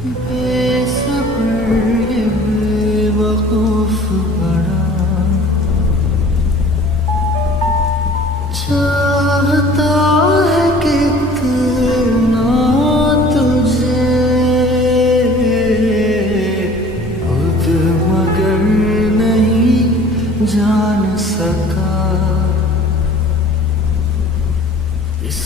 बेसब्र ये बेवकूफ बड़ा चाहता है कितना तुझे खुद मगर नहीं जान सका इस